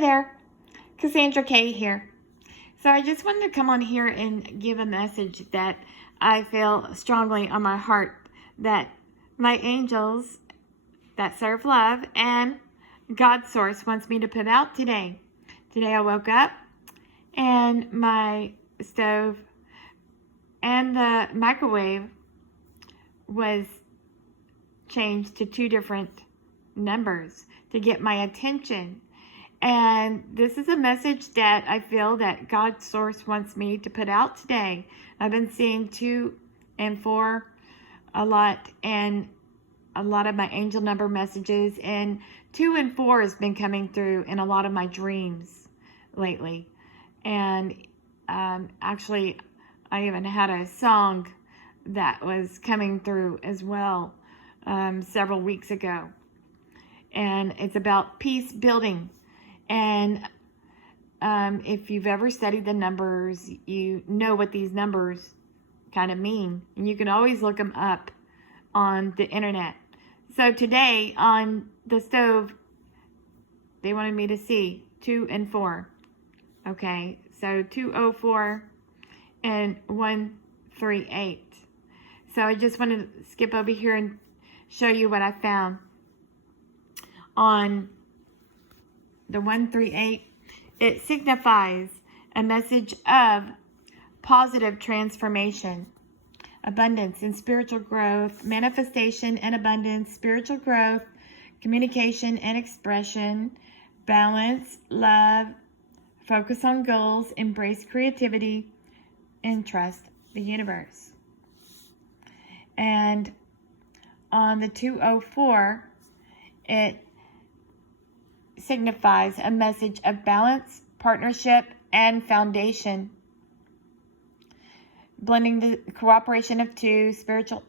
there, Cassandra K here. So I just wanted to come on here and give a message that I feel strongly on my heart that my angels that serve love and God Source wants me to put out today. Today I woke up and my stove and the microwave was changed to two different numbers to get my attention. And this is a message that I feel that God Source wants me to put out today. I've been seeing 2 and 4 a lot, and a lot of my angel number messages, and 2 and 4 has been coming through in a lot of my dreams lately. And actually, I even had a song that was coming through as well several weeks ago. And it's about peace building. And if you've ever studied the numbers, you know what these numbers kind of mean. And you can always look them up on the internet. So today on the stove, they wanted me to see 2 and 4. Okay, so 204 and 138. So I just wanted to skip over here and show you what I found on the 138. It signifies a message of positive transformation, abundance and spiritual growth, manifestation and abundance, spiritual growth, communication and expression, balance, love, focus on goals, embrace creativity, and trust the universe. And on the 204, it signifies a message of balance, partnership, and foundation, blending the cooperation of 2, spiritual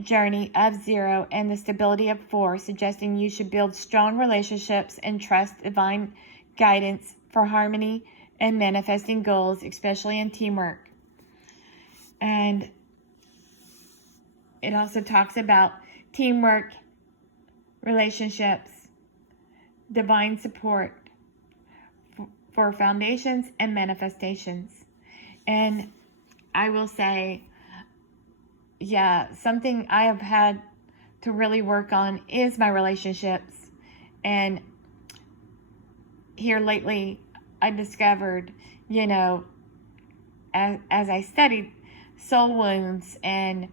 journey of 0, and the stability of 4, suggesting you should build strong relationships and trust divine guidance for harmony and manifesting goals, especially in teamwork. And it also talks about teamwork, relationships, divine support for foundations and manifestations. And I will say, yeah, something I have had to really work on is my relationships. And here lately, I discovered, as I studied soul wounds and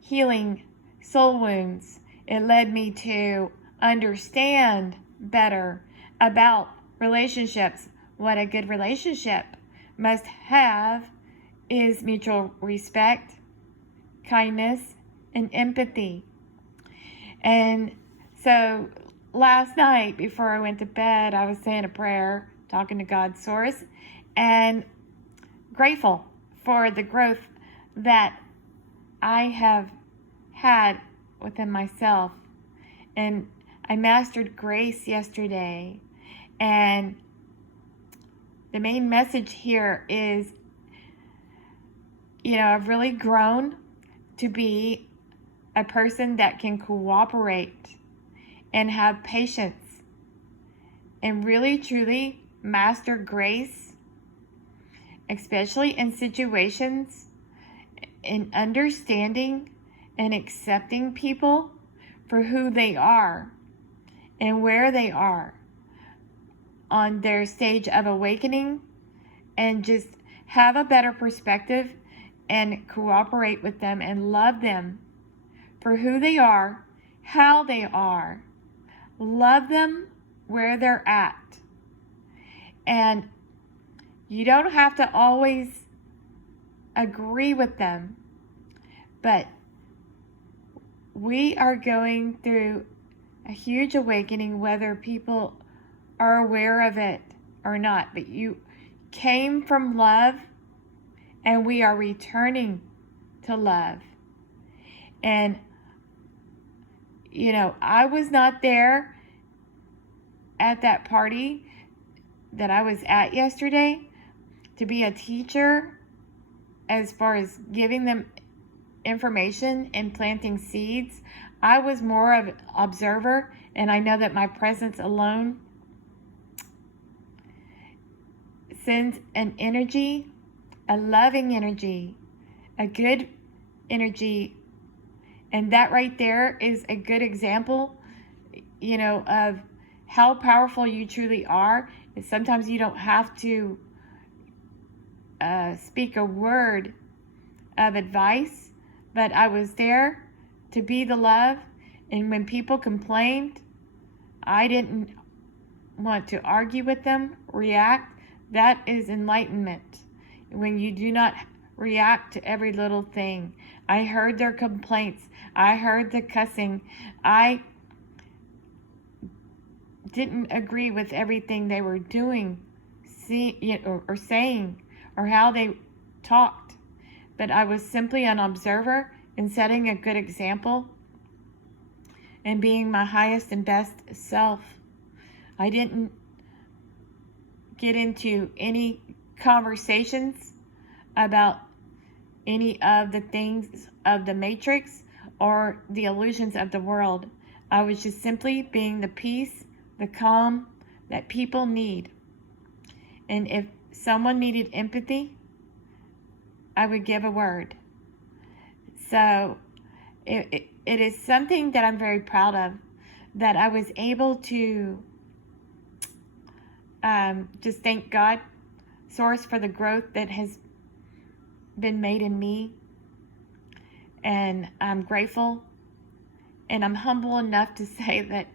healing soul wounds, it led me to understand better about relationships. What a good relationship must have is mutual respect, kindness, and empathy. And so last night before I went to bed, I was saying a prayer, talking to God's Source, and grateful for the growth that I have had within myself. And I mastered grace yesterday, and the main message here is, I've really grown to be a person that can cooperate and have patience and really truly master grace, especially in situations, in understanding and accepting people for who they are and where they are on their stage of awakening, and just have a better perspective and cooperate with them and love them for who they are, how they are. Love them where they're at. And you don't have to always agree with them, but we are going through a huge awakening, whether people are aware of it or not. But you came from love, and we are returning to love. And, I was not there at that party that I was at yesterday to be a teacher as far as giving them information and planting seeds. I was more of an observer, and I know that my presence alone sends an energy, a loving energy, a good energy. And that right there is a good example, of how powerful you truly are. And sometimes you don't have to speak a word of advice, but I was there to be the love. And when people complained, I didn't want to argue with them, react. That is enlightenment. When you do not react to every little thing. I heard their complaints. I heard the cussing. I didn't agree with everything they were doing, or saying, or how they talked. But I was simply an observer and setting a good example and being my highest and best self. I didn't get into any conversations about any of the things of the matrix or the illusions of the world. I was just simply being the peace, the calm that people need. And if someone needed empathy, I would give a word. So it is something that I'm very proud of, that I was able to just thank God, Source, for the growth that has been made in me. And I'm grateful, and I'm humble enough to say that,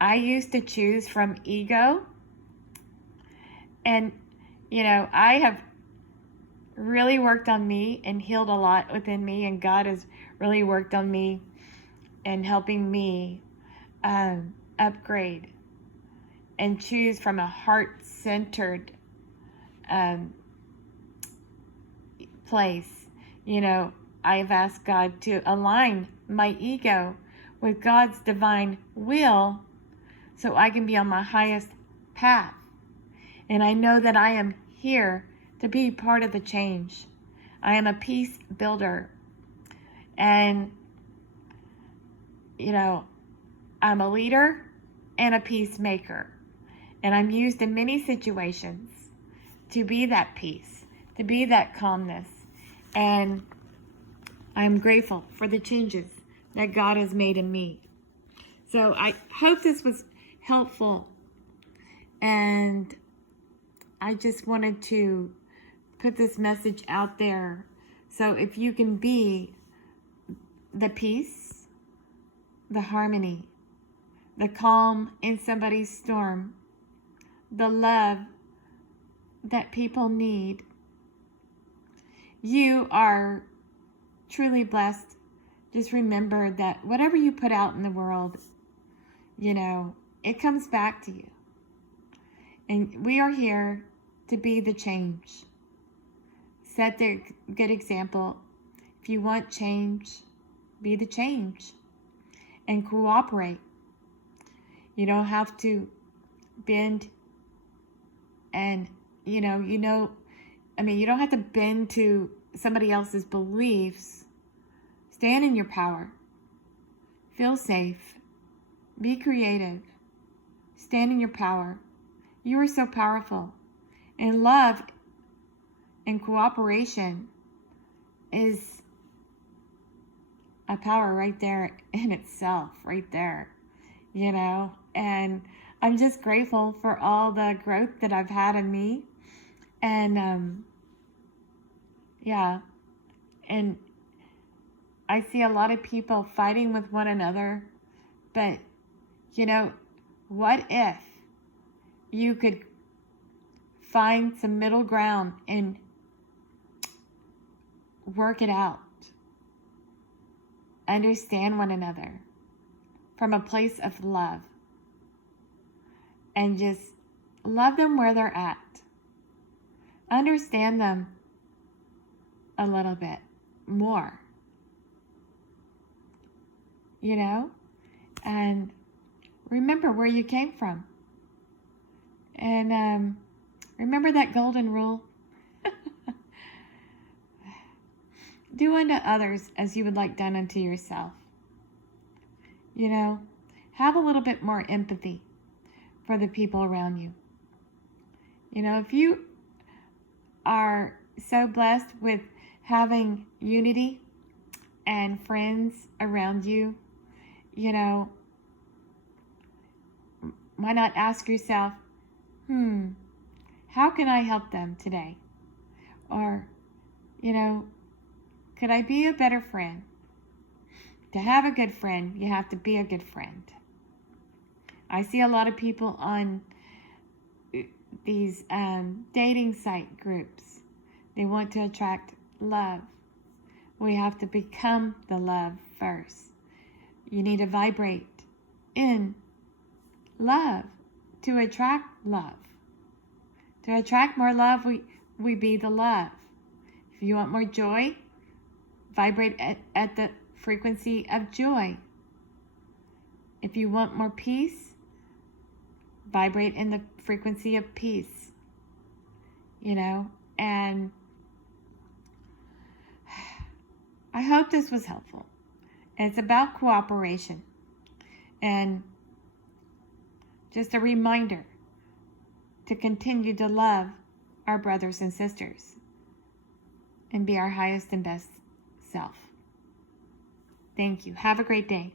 I used to choose from ego. And, I have really worked on me and healed a lot within me. And God has really worked on me and helping me upgrade and choose from a heart-centered place. I've asked God to align my ego with God's divine will so I can be on my highest path. And I know that I am here to be part of the change. I am a peace builder. And, I'm a leader and a peacemaker. And I'm used in many situations to be that peace, to be that calmness. And I'm grateful for the changes that God has made in me. So I hope this was helpful. And I just wanted to put this message out there. So if you can be the peace, the harmony, the calm in somebody's storm, the love that people need, you are truly blessed. Just remember that whatever you put out in the world, it comes back to you. And we are here to be the change. Set the good example. If you want change, be the change and cooperate. You don't have to bend and, you don't have to bend to somebody else's beliefs. Stand in your power. Feel safe. Be creative. Stand in your power. You are so powerful. And love and cooperation is a power right there in itself, right there, And I'm just grateful for all the growth that I've had in me. And, and I see a lot of people fighting with one another. But, what if you could find some middle ground and work it out? Understand one another from a place of love. And just love them where they're at. Understand them a little bit more. And remember where you came from. And remember that golden rule. Do unto others as you would like done unto yourself. Have a little bit more empathy for the people around you. You know, if you are so blessed with having unity and friends around you, you know, why not ask yourself, how can I help them today? Or, you know, could I be a better friend? To have a good friend, you have to be a good friend. I see a lot of people on these dating site groups. They want to attract love. We have to become the love first. You need to vibrate in love to attract love. To attract more love, we be the love. If you want more joy, vibrate at the frequency of joy. If you want more peace, vibrate in the frequency of peace. You know, and I hope this was helpful. It's about cooperation. And just a reminder to continue to love our brothers and sisters and be our highest and best self. Thank you. Have a great day.